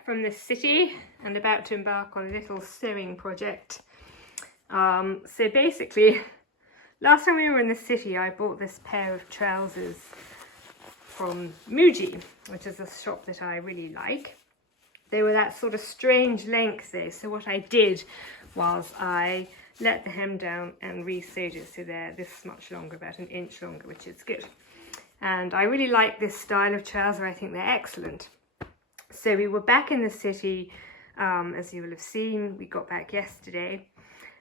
back from the city and about to embark on a little sewing project. So basically, last time we were in the city, I bought this pair of trousers from Muji, which is a shop that I really like. They were that sort of strange length there, so what I did was I let the hem down and re-sewed it so they're this much longer, about an inch longer, which is good. And I really like this style of trouser. I think they're excellent. So we were back in the city, as you will have seen. We got back yesterday.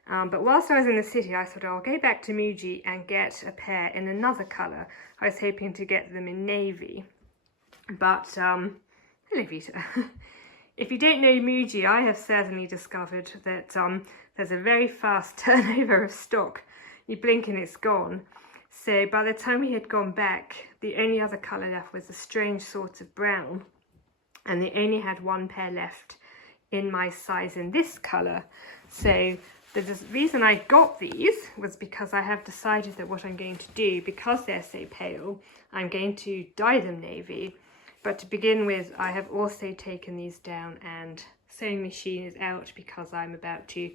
But whilst I was in the city, I thought I'll go back to Muji and get a pair in another colour. I was hoping to get them in navy. But, hello Vita. If you don't know Muji, I have certainly discovered that there's a very fast turnover of stock. You blink and it's gone. So by the time we had gone back, the only other colour left was a strange sort of brown. And they only had one pair left in my size in this colour. So the reason I got these was because I have decided that what I'm going to do, because they're so pale, I'm going to dye them navy. But to begin with, I have also taken these down and sewing machine is out because I'm about to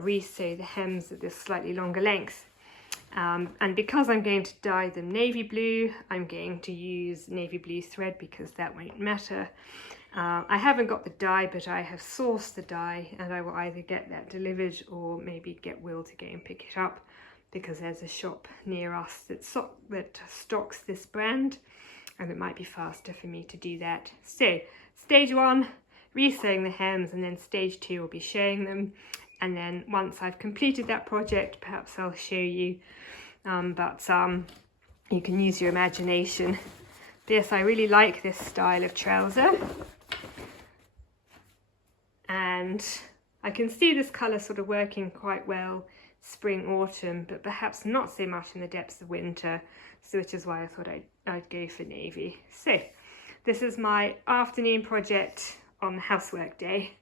re-sew the hems at this slightly longer length. And because I'm going to dye them navy blue, I'm going to use navy blue thread because that won't matter. I haven't got the dye, but I have sourced the dye and I will either get that delivered or maybe get Will to go and pick it up because there's a shop near us that stocks this brand and it might be faster for me to do that. So stage 1, re-sewing the hems, and then stage 2 will be showing them. And then once I've completed that project, perhaps I'll show you, but you can use your imagination. But yes, I really like this style of trouser. And I can see this colour sort of working quite well spring, autumn, but perhaps not so much in the depths of winter, so which is why I thought I'd go for navy. So this is my afternoon project on housework day.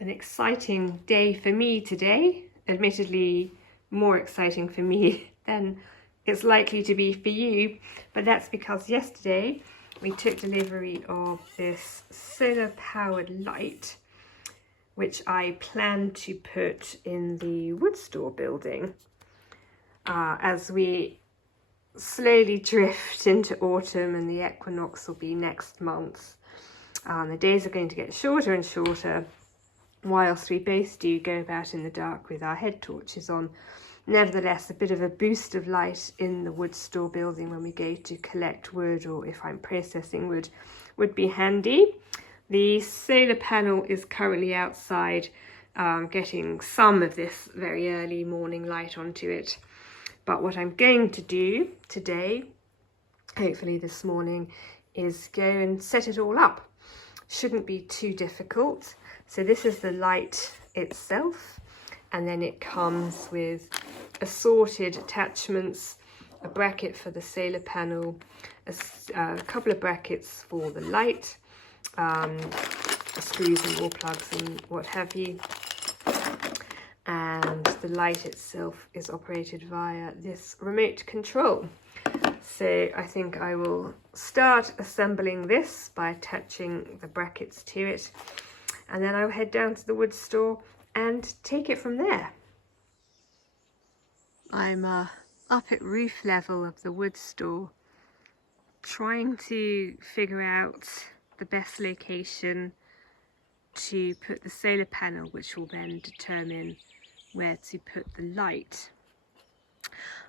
An exciting day for me today, admittedly more exciting for me than it's likely to be for you, but that's because yesterday we took delivery of this solar powered light which I plan to put in the wood store building as we slowly drift into autumn, and the equinox will be next month. The days are going to get shorter and shorter whilst we both do go about in the dark with our head torches on. Nevertheless, a bit of a boost of light in the wood store building when we go to collect wood, or if I'm processing wood, would be handy. The solar panel is currently outside getting some of this very early morning light onto it. But what I'm going to do today, hopefully this morning, is go and set it all up. Shouldn't be too difficult. So this is the light itself, and then it comes with assorted attachments, a bracket for the solar panel, a couple of brackets for the light, screws and wall plugs and what have you. And the light itself is operated via this remote control. So I think I will start assembling this by attaching the brackets to it, and then I'll head down to the wood store and take it from there. I'm up at roof level of the wood store, trying to figure out the best location to put the solar panel, which will then determine where to put the light.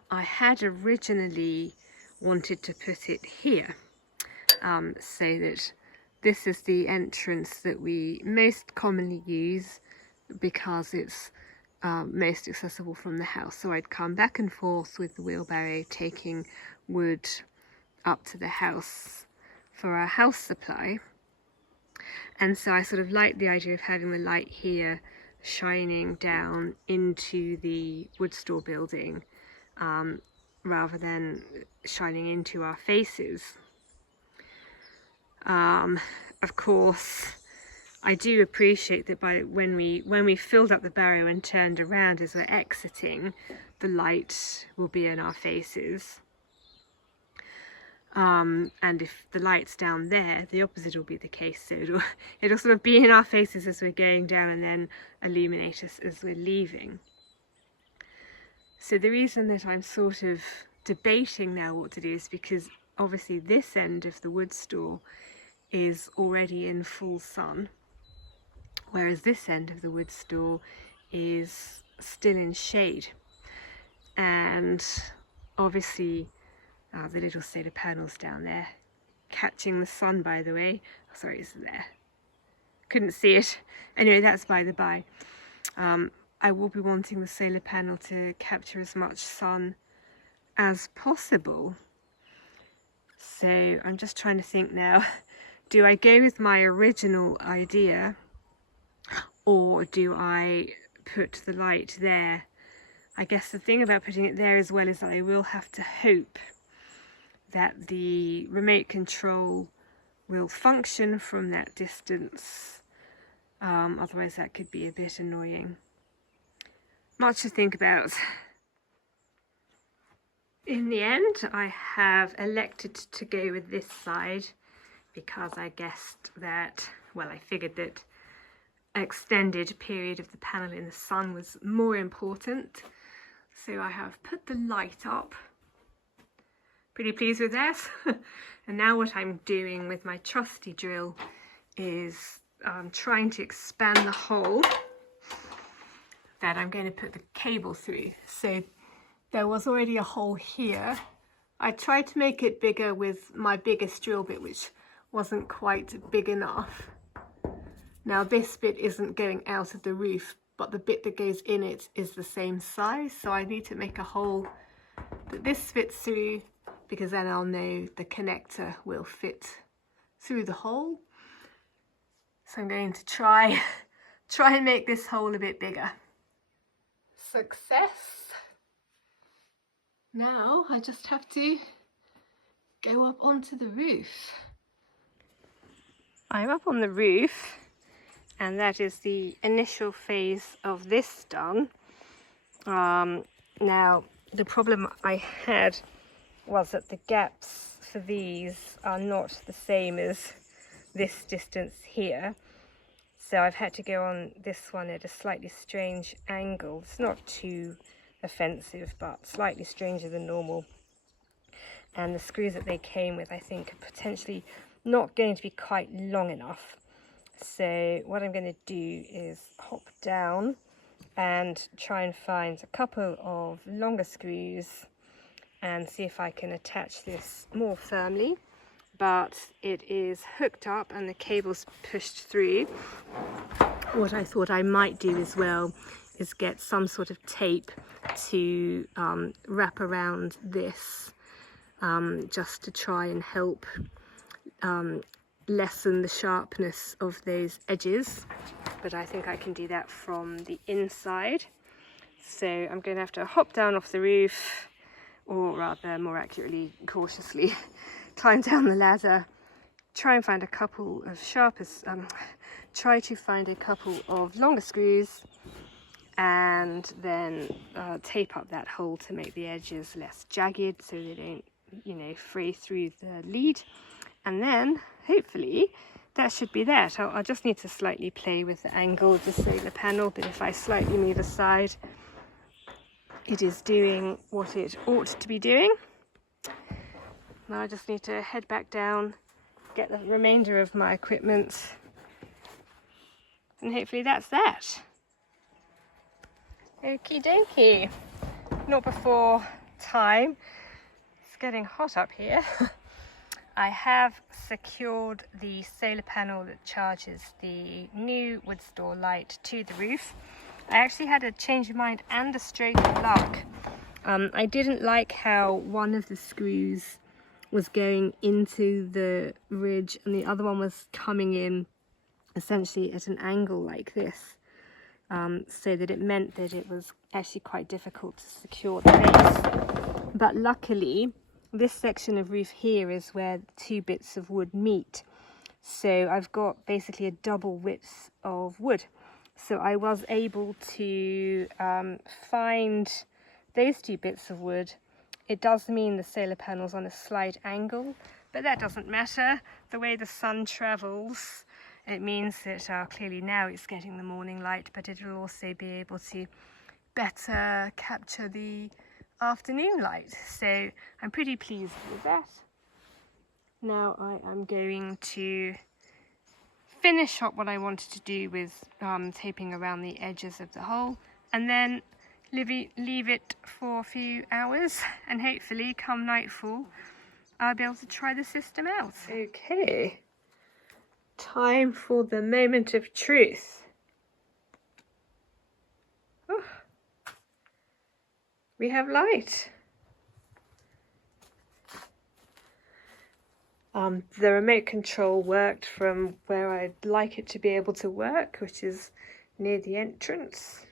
I had originally wanted to put it here, so that this is the entrance that we most commonly use because it's most accessible from the house. So I'd come back and forth with the wheelbarrow taking wood up to the house for our house supply, and so I sort of liked the idea of having the light here shining down into the wood store building rather than shining into our faces. Of course, I do appreciate that when we filled up the barrow and turned around as we're exiting, the light will be in our faces. and if the light's down there, the opposite will be the case. So it'll sort of be in our faces as we're going down and then illuminate us as we're leaving. So the reason that I'm sort of debating now what to do is because obviously this end of the wood store is already in full sun, whereas this end of the wood store is still in shade. And obviously the little solar panels down there catching the sun, by the way. Oh, sorry, it's there. Couldn't see it. Anyway, that's by the by. I will be wanting the solar panel to capture as much sun as possible. So I'm just trying to think now, do I go with my original idea or do I put the light there? I guess the thing about putting it there as well is that I will have to hope that the remote control will function from that distance. Otherwise that could be a bit annoying. Much to think about. In the end, I have elected to go with this side because I guessed that, well, I figured that extended period of the panel in the sun was more important. So I have put the light up. Pretty pleased with that. And now what I'm doing with my trusty drill is trying to expand the hole that I'm going to put the cable through. So there was already a hole here. I tried to make it bigger with my biggest drill bit, which wasn't quite big enough. Now this bit isn't going out of the roof, but the bit that goes in it is the same size. So I need to make a hole that this fits through, because then I'll know the connector will fit through the hole. So I'm going to try and make this hole a bit bigger. Success! Now I just have to go up onto the roof. I'm up on the roof, and that is the initial phase of this done. Now the problem I had was that the gaps for these are not the same as this distance here. So I've had to go on this one at a slightly strange angle. It's not too offensive, but slightly stranger than normal. And the screws that they came with, I think, are potentially not going to be quite long enough. So what I'm going to do is hop down and try and find a couple of longer screws and see if I can attach this more firmly. But it is hooked up and the cable's pushed through. What I thought I might do as well is get some sort of tape to wrap around this, just to try and help lessen the sharpness of those edges. But I think I can do that from the inside. So I'm going to have to hop down off the roof, or rather, more accurately, cautiously, climb down the ladder, try and find a couple of longer screws, and then tape up that hole to make the edges less jagged so they don't, you know, fray through the lead. And then hopefully that should be that. I'll just need to slightly play with the angle of the solar panel, but if I slightly move aside, it is doing what it ought to be doing. Now I just need to head back down, get the remainder of my equipment, and hopefully that's that. Okie dokie. Not before time. It's getting hot up here. I have secured the solar panel that charges the new wood store light to the roof. I actually had a change of mind and a stroke of luck. I didn't like how one of the screws was going into the ridge and the other one was coming in essentially at an angle like this, so that it meant that it was actually quite difficult to secure the base. But luckily this section of roof here is where two bits of wood meet, so I've got basically a double width of wood. So I was able to find those two bits of wood It does mean the solar panel's on a slight angle, but that doesn't matter. The way the sun travels, it means that clearly now it's getting the morning light, but it will also be able to better capture the afternoon light. So I'm pretty pleased with that. Now I am going to finish up what I wanted to do with taping around the edges of the hole, and then leave it for a few hours, and hopefully come nightfall I'll be able to try the system out. Okay, time for the moment of truth. Oh, we have light. The remote control worked from where I'd like it to be able to work, which is near the entrance,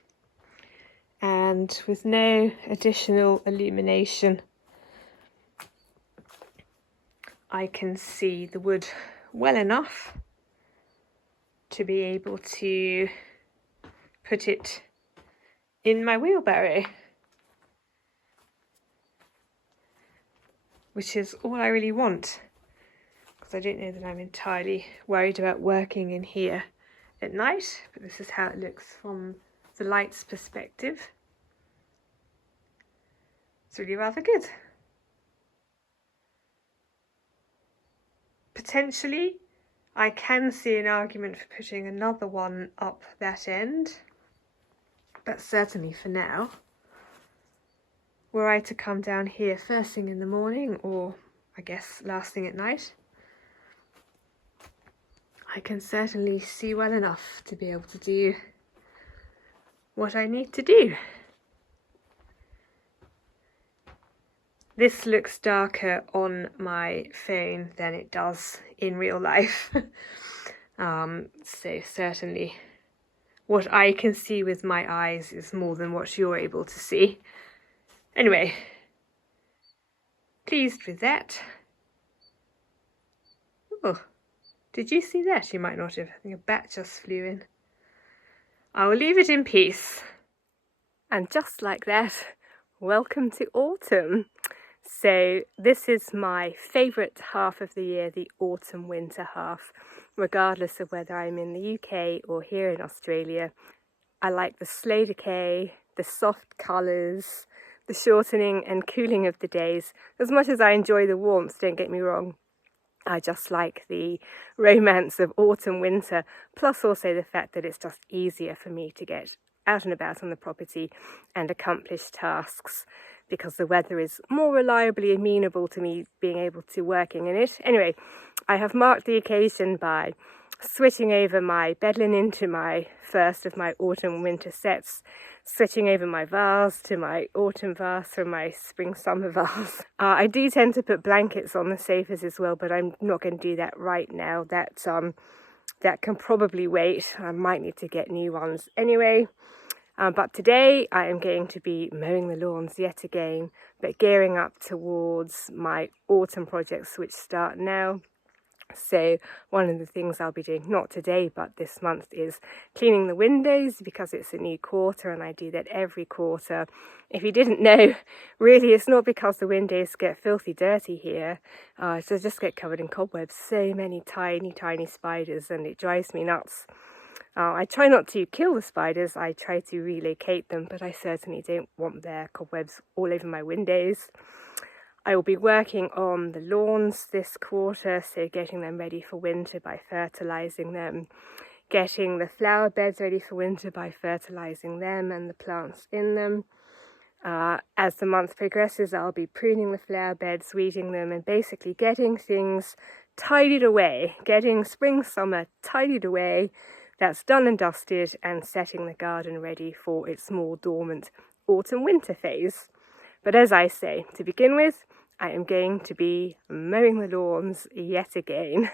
and with no additional illumination I can see the wood well enough to be able to put it in my wheelbarrow, which is all I really want, because I don't know that I'm entirely worried about working in here at night, but this is how it looks from the light's perspective. It's really rather good. Potentially, I can see an argument for putting another one up that end, but certainly for now, were I to come down here first thing in the morning, or I guess last thing at night, I can certainly see well enough to be able to do what I need to do. This looks darker on my phone than it does in real life. So certainly what I can see with my eyes is more than what you're able to see. Anyway, pleased with that. Oh, did you see that? You might not have. I think a bat just flew in. I will leave it in peace. And just like that, welcome to autumn. So this is my favourite half of the year, the autumn-winter half, regardless of whether I'm in the UK or here in Australia. I like the slow decay, the soft colours, the shortening and cooling of the days. As much as I enjoy the warmth, don't get me wrong, I just like the romance of autumn-winter, plus also the fact that it's just easier for me to get out and about on the property and accomplish tasks, because the weather is more reliably amenable to me being able to working in it. Anyway, I have marked the occasion by switching over my bed linen to my first of my autumn-winter sets, switching over my vase to my autumn vase from my spring-summer vase. I do tend to put blankets on the sofas as well, but I'm not going to do that right now. That can probably wait. I might need to get new ones anyway. But today I am going to be mowing the lawns yet again, but gearing up towards my autumn projects, which start now. So one of the things I'll be doing, not today but this month, is cleaning the windows, because it's a new quarter and I do that every quarter. If you didn't know, really it's not because the windows get filthy dirty here, so just get covered in cobwebs. So many tiny spiders, and it drives me nuts. I try not to kill the spiders, I try to relocate them, but I certainly don't want their cobwebs all over my windows. I will be working on the lawns this quarter, so getting them ready for winter by fertilising them, getting the flower beds ready for winter by fertilising them and the plants in them. As the month progresses, I'll be pruning the flower beds, weeding them, and basically getting things tidied away, getting spring-summer tidied away. That's done and dusted, and setting the garden ready for its more dormant autumn-winter phase. But as I say, to begin with, I am going to be mowing the lawns yet again.